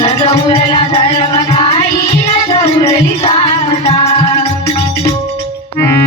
नजौरला धर्मदाई नजौरली सामता